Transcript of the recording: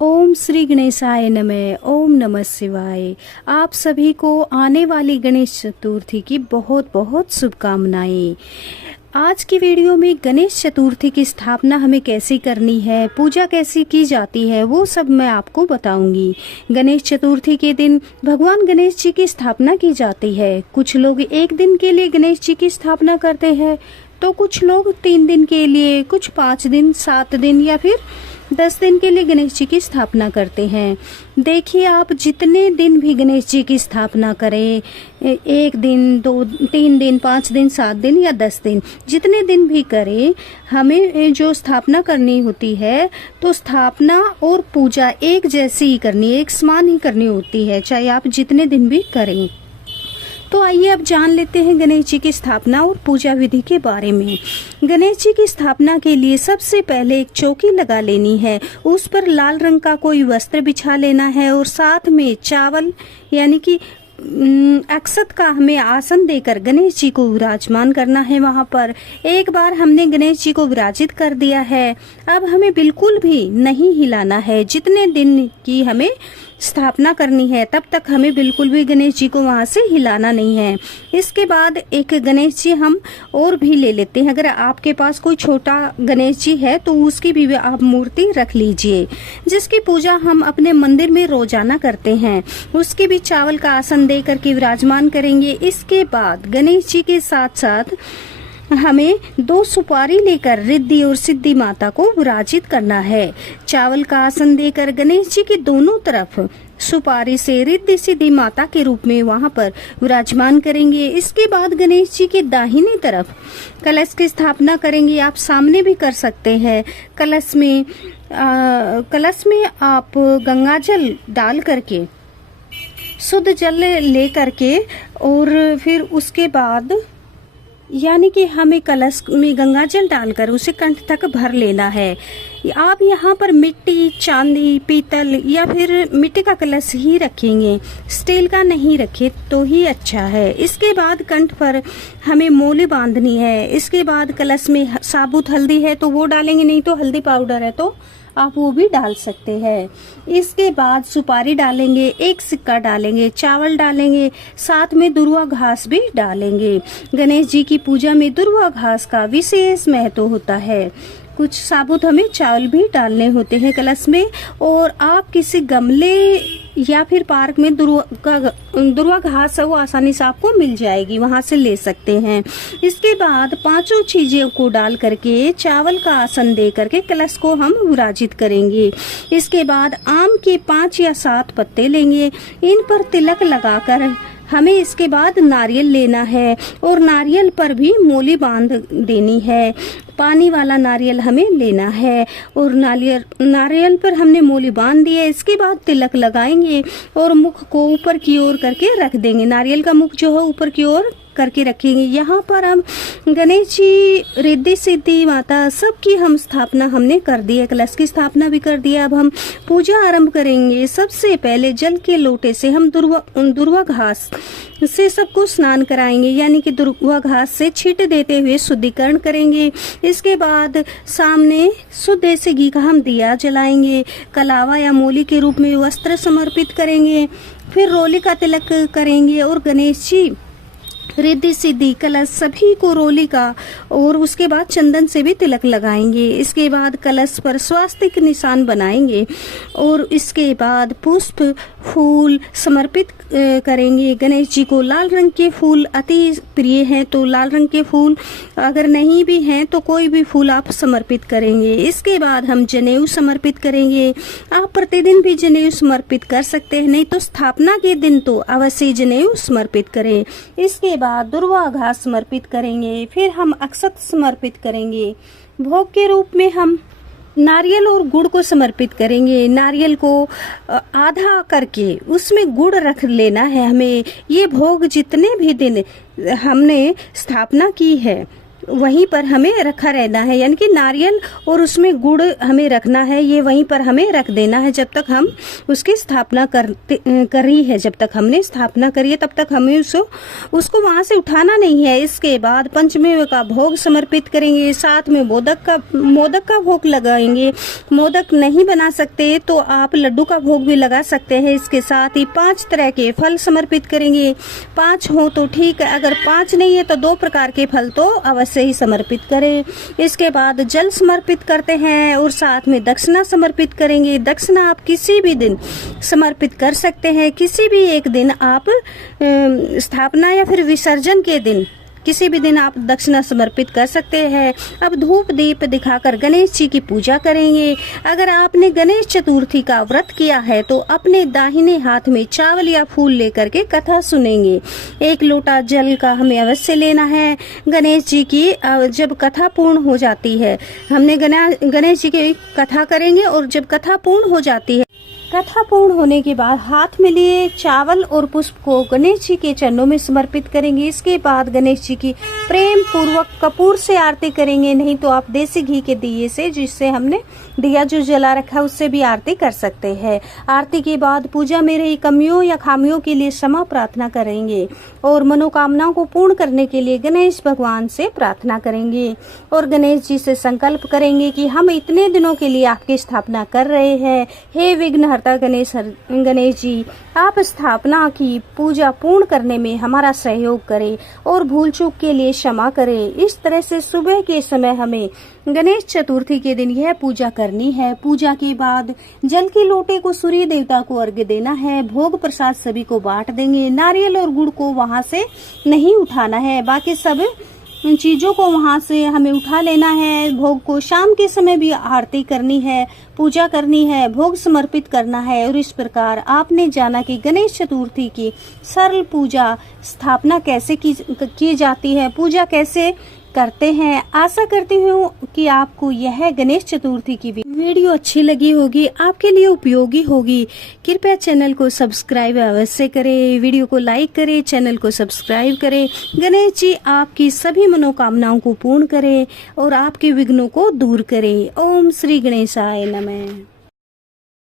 ओम श्री गणेशाय नमः। ओम नमः शिवाय। आप सभी को आने वाली गणेश चतुर्थी की बहुत बहुत शुभकामनाएं। आज की वीडियो में गणेश चतुर्थी की स्थापना हमें कैसे करनी है, पूजा कैसी की जाती है, वो सब मैं आपको बताऊंगी। गणेश चतुर्थी के दिन भगवान गणेश जी की स्थापना की जाती है। कुछ लोग एक दिन के लिए गणेश जी की स्थापना करते हैं, तो कुछ लोग 3 दिन के लिए, कुछ 5 दिन, 7 दिन या फिर 10 दिन के लिए गणेश जी की स्थापना करते हैं। देखिए, आप जितने दिन भी गणेश जी की स्थापना करें, 1 दिन, 2, 3 दिन, 5 दिन, 7 दिन या 10 दिन, जितने दिन भी करें, हमें जो स्थापना करनी होती है तो स्थापना और पूजा एक जैसी ही करनी है, एक समान ही करनी होती है, चाहे आप जितने दिन भी करें। तो आइए अब जान लेते हैं गणेश जी की स्थापना और पूजा विधि के बारे में। गणेश जी की स्थापना के लिए सबसे पहले एक चौकी लगा लेनी है, उस पर लाल रंग का कोई वस्त्र बिछा लेना है और साथ में चावल यानी कि अक्षत का हमें आसन देकर गणेश जी को विराजमान करना है। वहां पर एक बार हमने गणेश जी को विराजित कर दिया है, अब हमें बिल्कुल भी नहीं हिलाना है। जितने दिन की हमें स्थापना करनी है तब तक हमें बिल्कुल भी गणेश जी को वहां से हिलाना नहीं है। इसके बाद एक गणेश जी हम और भी ले लेते हैं। अगर आपके पास कोई छोटा गणेश जी है तो उसकी भी आप मूर्ति रख लीजिए, जिसकी पूजा हम अपने मंदिर में रोजाना करते हैं। उसके भी चावल का आसन दे करके विराजमान करेंगे। इसके बाद गणेश जी के साथ साथ हमें 2 सुपारी लेकर रिद्धि और सिद्धि माता को विराजित करना है। चावल का आसन देकर गणेश जी के दोनों तरफ सुपारी से रिद्धि सिद्धि माता के रूप में वहां पर विराजमान करेंगे। इसके बाद गणेश जी के दाहिनी तरफ कलश की स्थापना करेंगे। आप सामने भी कर सकते हैं। कलश में आप गंगाजल डाल करके, शुद्ध जल ले करके, और फिर उसके बाद यानी कि हमें कलश में गंगाजल डालकर उसे कंठ तक भर लेना है। आप यहाँ पर मिट्टी, चांदी, पीतल या फिर मिट्टी का कलश ही रखेंगे, स्टील का नहीं रखे तो ही अच्छा है। इसके बाद कंठ पर हमें मोली बांधनी है। इसके बाद कलश में साबुत हल्दी है तो वो डालेंगे, नहीं तो हल्दी पाउडर है तो आप वो भी डाल सकते हैं। इसके बाद सुपारी डालेंगे, 1 सिक्का डालेंगे, चावल डालेंगे, साथ में दुर्वा घास भी डालेंगे। गणेश जी की पूजा में दुर्वा घास का विशेष महत्व होता है। कुछ साबुत हमें चावल भी डालने होते हैं कलश में, और आप किसी गमले या फिर पार्क में दुर्वा घास है वो आसानी से आपको मिल जाएगी, वहां से ले सकते हैं। इसके बाद 5 चीजों को डाल करके चावल का आसन दे करके कलश को हम विराजित करेंगे। इसके बाद आम के 5 या 7 पत्ते लेंगे, इन पर तिलक लगाकर हमें इसके बाद नारियल लेना है और नारियल पर भी मोली बांध देनी है। पानी वाला नारियल हमें लेना है और नारियल पर हमने मोली बांध दी है। इसके बाद तिलक लगाएंगे और मुख को ऊपर की ओर करके रख देंगे। नारियल का मुख जो है ऊपर की ओर करके रखेंगे। यहाँ पर हम गणेश जी, रिद्धि सिद्धि माता सबकी हम स्थापना हमने कर दी है, कलश की स्थापना भी कर दिया। अब हम पूजा आरंभ करेंगे। सबसे पहले जल के लोटे से हम दुर्वा घास से सबको स्नान कराएंगे, यानी कि दुर्वा घास से छींट देते हुए शुद्धिकरण करेंगे। इसके बाद सामने शुद्ध देसी घी का हम दिया जलाएंगे। कलावा या मोली के रूप में वस्त्र समर्पित करेंगे। फिर रोली का तिलक करेंगे और गणेश जी, रिद्धि सिद्धि, कलश सभी को रोली का और उसके बाद चंदन से भी तिलक लगाएंगे। इसके बाद कलश पर स्वास्तिक निशान बनाएंगे और इसके बाद पुष्प, फूल समर्पित करेंगे। गणेश जी को लाल रंग के फूल अति प्रिय हैं, तो लाल रंग के फूल अगर नहीं भी हैं तो कोई भी फूल आप समर्पित करेंगे। इसके बाद हम जनेऊ समर्पित करेंगे। आप प्रतिदिन भी जनेऊ समर्पित कर सकते हैं, नहीं तो स्थापना के दिन तो अवश्य जनेऊ समर्पित करें। इसके बाद दुर्वा घास समर्पित करेंगे। फिर हम अक्षत समर्पित करेंगे। भोग के रूप में हम नारियल और गुड़ को समर्पित करेंगे। नारियल को आधा करके उसमें गुड़ रख लेना है हमें। ये भोग जितने भी दिन हमने स्थापना की है वहीं पर हमें रखा रहना है, यानी कि नारियल और उसमें गुड़ हमें रखना है, ये वहीं पर हमें रख देना है जब तक हम उसकी स्थापना करी है। जब तक हमने स्थापना करी है तब तक हमें उसको वहां से उठाना नहीं है। इसके बाद पंचमेव का भोग समर्पित करेंगे, साथ में मोदक का भोग लगाएंगे। मोदक नहीं बना सकते तो आप लड्डू का भोग भी लगा सकते हैं। इसके साथ ही 5 तरह के फल समर्पित करेंगे। 5 हो तो ठीक है, अगर 5 नहीं है तो 2 प्रकार के फल तो अवश्य ही समर्पित करें। इसके बाद जल समर्पित करते हैं और साथ में दक्षिणा समर्पित करेंगे। दक्षिणा आप किसी भी दिन समर्पित कर सकते हैं, किसी भी एक दिन आप स्थापना या फिर विसर्जन के दिन किसी भी दिन आप दक्षिणा समर्पित कर सकते हैं। अब धूप दीप दिखाकर गणेश जी की पूजा करेंगे। अगर आपने गणेश चतुर्थी का व्रत किया है तो अपने दाहिने हाथ में चावल या फूल लेकर के कथा सुनेंगे। 1 लोटा जल का हमें अवश्य लेना है। गणेश जी की जब कथा पूर्ण हो जाती है, हमने गणेश जी की कथा करेंगे और जब कथा पूर्ण हो जाती है, कथा पूर्ण होने के बाद हाथ में लिए चावल और पुष्प को गणेश जी के चरणों में समर्पित करेंगे। इसके बाद गणेश जी की प्रेम पूर्वक कपूर से आरती करेंगे, नहीं तो आप देसी घी के दिए से, जिससे हमने दिया जो जला रखा, उससे भी आरती कर सकते हैं। आरती के बाद पूजा में रही कमियों या खामियों के लिए क्षमा प्रार्थना करेंगे और मनोकामनाओं को पूर्ण करने के लिए गणेश भगवान से प्रार्थना करेंगे और गणेश जी से संकल्प करेंगे कि हम इतने दिनों के लिए आपकी स्थापना कर रहे हैं। हे विघ्नहर्ता गणेश जी, आप स्थापना की पूजा पूर्ण करने में हमारा सहयोग करें और भूल चूक के लिए क्षमा करें। इस तरह से सुबह के समय हमें गणेश चतुर्थी के दिन यह पूजा करनी है। पूजा के बाद जल के लोटे को सूर्य देवता को अर्घ्य देना है। भोग प्रसाद सभी को बांट देंगे। नारियल और गुड़ को वहां से नहीं उठाना है, बाकी सब इन चीजों को वहां से हमें उठा लेना है। भोग को शाम के समय भी आरती करनी है, पूजा करनी है, भोग समर्पित करना है। और इस प्रकार आपने जाना कि गणेश चतुर्थी की सरल पूजा स्थापना कैसे की जाती है, पूजा कैसे करते हैं। आशा करती हूँ कि आपको यह गणेश चतुर्थी की वीडियो अच्छी लगी होगी, आपके लिए उपयोगी होगी। कृपया चैनल को सब्सक्राइब अवश्य करें, वीडियो को लाइक करें, चैनल को सब्सक्राइब करें। गणेश जी आपकी सभी मनोकामनाओं को पूर्ण करें और आपके विघ्नों को दूर करें। ओम श्री गणेशाय नमः।